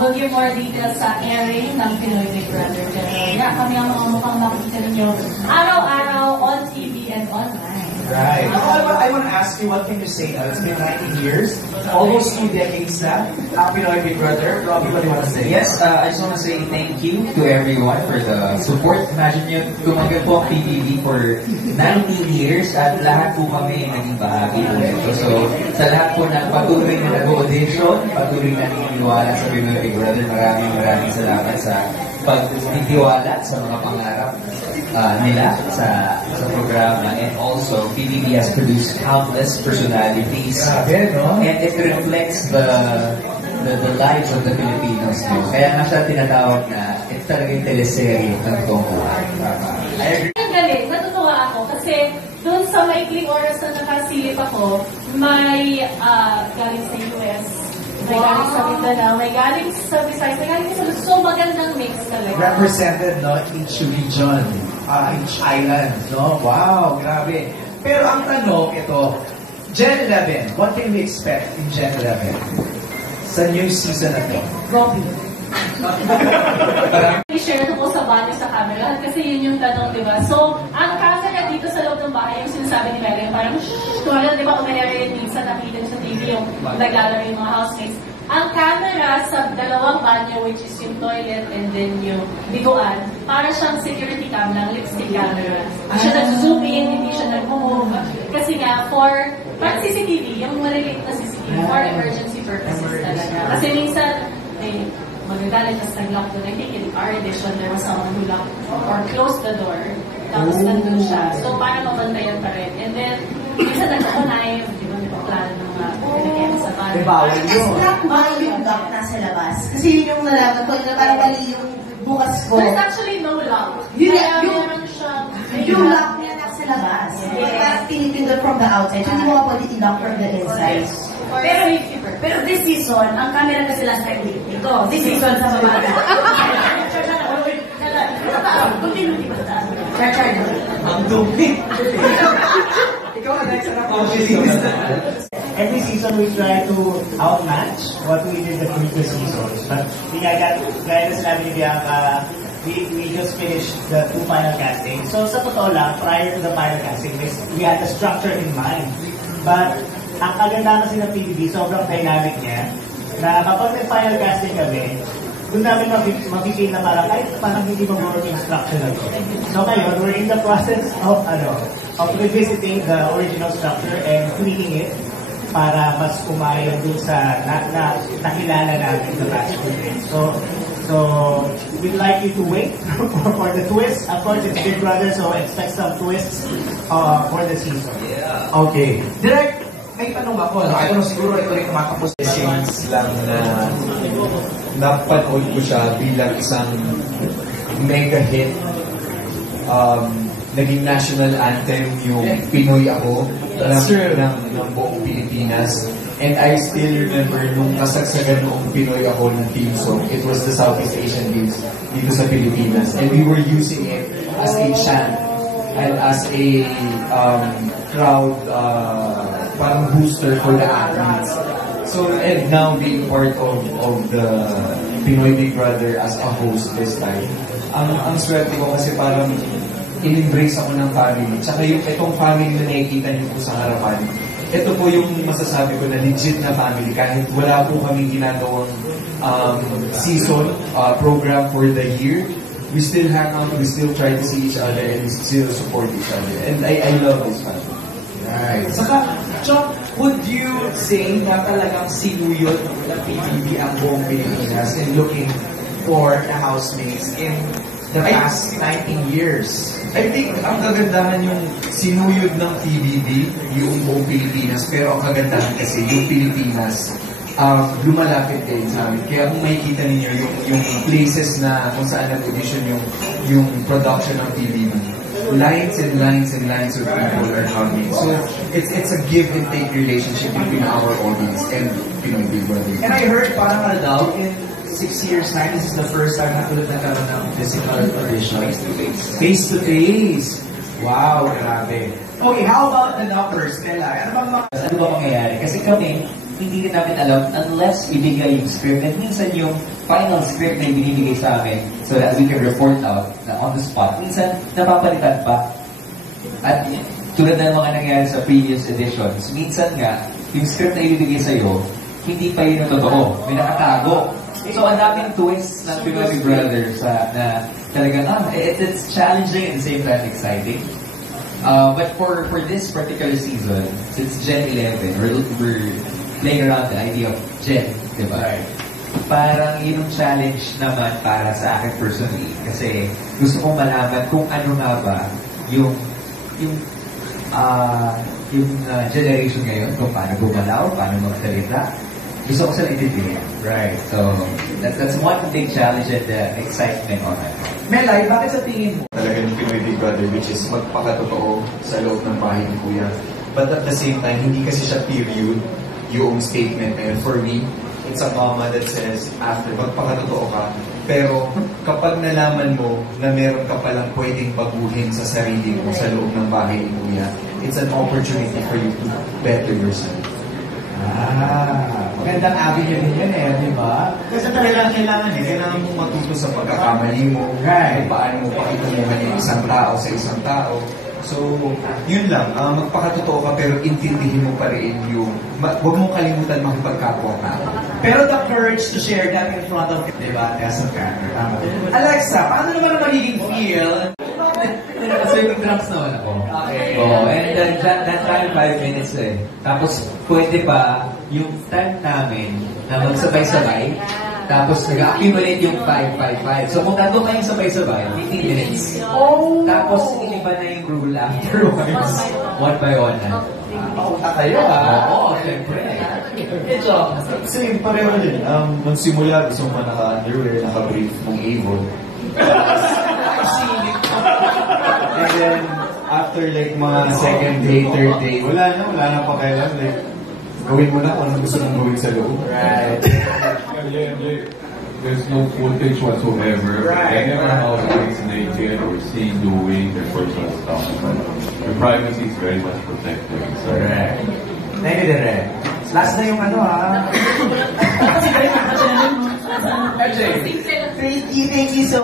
We'll give more details sa airing ng Pinoy Big Brother. Yeah, kami ang mga mukhang makikita ninyo araw-araw on TV and online. Right. I want to ask you, what can you say now? It's been 19 years, almost 2 decades na. Pinoy Big Brother. Robbie, what do you want to say? Yes, I just want to say thank you to everyone for the support. Imagine nyo, tumagal po ang PBB for 19 years at lahat po kami naging bahagi po ito. So, sa lahat po na patuloy na nag-audition, patuloy na naniniwala sa Pinoy Big Brother, maraming salamat sa pagtitiwala sa mga pangarap nila sa programa. And also, PBB has produced countless personalities. And it reflects the lives of the Filipinos. No? Kaya nga siya tinatawag na ito talagang teleserye ng toong buhay. Ang galing, natutuwa ako kasi doon sa maikling oras na nakasilip ako, may galing sa US, may galing sa Mindanao, may galing sa Visayas, may galing sa Luzon. So magandang mix talaga. Represented, no, each region, each island, no? Wow, grabe. Pero ang tanong, ito, Gen 11, what can we expect in Gen 11? Sa new season na ito? Robbie. I-share na po sa banyo sa camera kasi yun yung tanong, di ba? So, ang camera dito sa loob ng bahay, yung sinasabi ni Megan, parang tulad, di ba, kung nangyari minsan nakita sa TV yung naglalaro yung mga housemates. Ang camera sa dalawang banyo, which is yung toilet and then yung biguan, para siyang security cam ng lipstick camera. Hindi siya nag-zoom in, hindi siya nag-move. Kasi nga, for CCTV, yung maliliit na CCTV, for emergency purposes talaga. Kasi minsan, magagalit na nag-lock doon. I think in our edition, there was someone who locked or closed the door. Tapos nandun siya. So, para mabantayan pa rin. And then, minsan nagka-knife, di ba, plano ng mga pinagyan sa bahay. Extract ba yung lock nasa labas? Kasi yun yung nalaman ko, na parang mali yung bukas ko. There's actually no lock. Yung lock niya nasa labas. Parang tinipindot from the outside. So, hindi mo ka pwede i-lock from the inside. Pero this season, ang camera kasi last time dito. This season sa baba. Continue ba sa Char-char na. Ang dumi. Ikaw ang next na Every season we try to outmatch what we did the previous seasons. But gaya na sinabi ni Bianca, we just finished the 2 final casting. So sa totoo lang, prior to the final casting, we had the structure in mind. But ang kagandahan kasi ng PBB, sobrang dynamic niya, na kapag may final casting kami, doon namin mapipil na parang hindi mag-work yung structure na ito. So ngayon, we're in the process of revisiting the original structure and tweaking it para mas kumayon dun sa nakilala natin the past few days. So we'd like you to wait for the twist. Of course, it's Big Brother, so expect some twists for the season. Okay. Direct, may tanong ako. I don't know, siguro ito rin kumakapos. Scenes lang na napanood ko siya bilang isang mega hit. Naging national anthem yung Pinoy Ako ng buong Pilipinas. And I still remember nung kasagsagan noong Pinoy Ako ng theme song, it was the Southeast Asian Games dito sa Pilipinas. And we were using it as a chant and as a crowd parang booster for the athletes. So, and now being part of the Pinoy Big Brother as a host this time, ang swerte ko kasi parang in-embrace ako ng family. Tsaka yung itong family na nakikita niyo po sa harapan, ito po yung masasabi ko na legit na family. Kahit wala po kaming ginagawang season, program for the year, we still hang out, we still try to see each other, and we still support each other. And I love this family. Right. Saka, Chok, would you say na talagang sinuyod ng PBB ang buong Pilipinas in looking for the housemates in the past 19 years? I think ang kagandahan yung sinuyod ng PBB, yung buong Pilipinas, pero ang kagandahan kasi yung Pilipinas, lumalapit din sa amin. Kaya kung makikita ninyo yung places na kung saan nag-audition yung production ng PBB, lines and lines and lines of people are coming. So it's a give and take relationship between our audience and Big Brother. And I heard parang daw in 6 years na, this is the first time na tulad nagkaroon ng physical audition. Face to face. Wow, grabe. Okay, how about the numbers, Stella? Ano bang mangyayari? Kasi kami, hindi rin namin alam unless ibigay yung script. And minsan yung final script na binibigay sa amin so that we can report out on the spot. Minsan, napapalitan pa. At tulad ng mga nangyari sa previous editions, minsan nga, yung script na ibibigay sa'yo, hindi pa yun ang totoo. May nakatago. So, ang daming twists ng Pinoy Big Brother na talagang, it's challenging and at the same time exciting. But for this particular season, since Gen 11, we're playing around the idea of Gen, di ba? Right. Parang yun yung challenge naman para sa akin personally. Kasi gusto kong malaman kung ano nga ba yung generation ngayon, kung paano gumalaw, paano magsalita. Gusto ko sila intindihan. Right. So, that's one big challenge and excitement on it. Melay, bakit sa tingin mo? Talaga yung Pinoy Big Brother, which is magpakatotoo sa loob ng bahay ni Kuya. But at the same time, hindi kasi siya period yung statement na yun. For me, it's a mama that says, after, magpakatotoo ka. Pero kapag nalaman mo na meron ka palang pwedeng baguhin sa sarili mo sa loob ng bahay ni Kuya, it's an opportunity for you to better yourself. Magandang avenue din yun di ba? Kasi talagang kailangan mong matuto sa pagkakamali mo, right. Kung paano mo pakitunguhan yung isang tao sa isang tao. So, yun lang, magpakatotoo ka pero intindihin mo pa rin yung, huwag mong kalimutan makipagkapwa ka. Pero the courage to share that in front of, di ba, as a character. Alexa, paano naman ang magiging feel? Swimming trunks naman ako. Okay. Oh, and that time 5 minutes eh. Tapos, pwede pa yung time namin na magsabay-sabay. Tapos, nag-accumulate yung 5. So, kung nandun kayong sabay-sabay, 15 minutes. Oh! Tapos, iniba na yung rule afterwards. One by one na. Pakunta kayo, Oo, syempre. Ito. Kasi pareho din. Nung simula, gusto mo naka-underwear, naka-brief mong Avon. And then, after like mga second day, third day, wala na pakialam. Like, gawin mo na kung ano gusto mong gawin sa loob. Right. There's no footage whatsoever. Right. I never know what is naked or seen doing the personal stuff. But your privacy is very much protected. So, Correct. Thank you, Dere. Last na yung Thank you so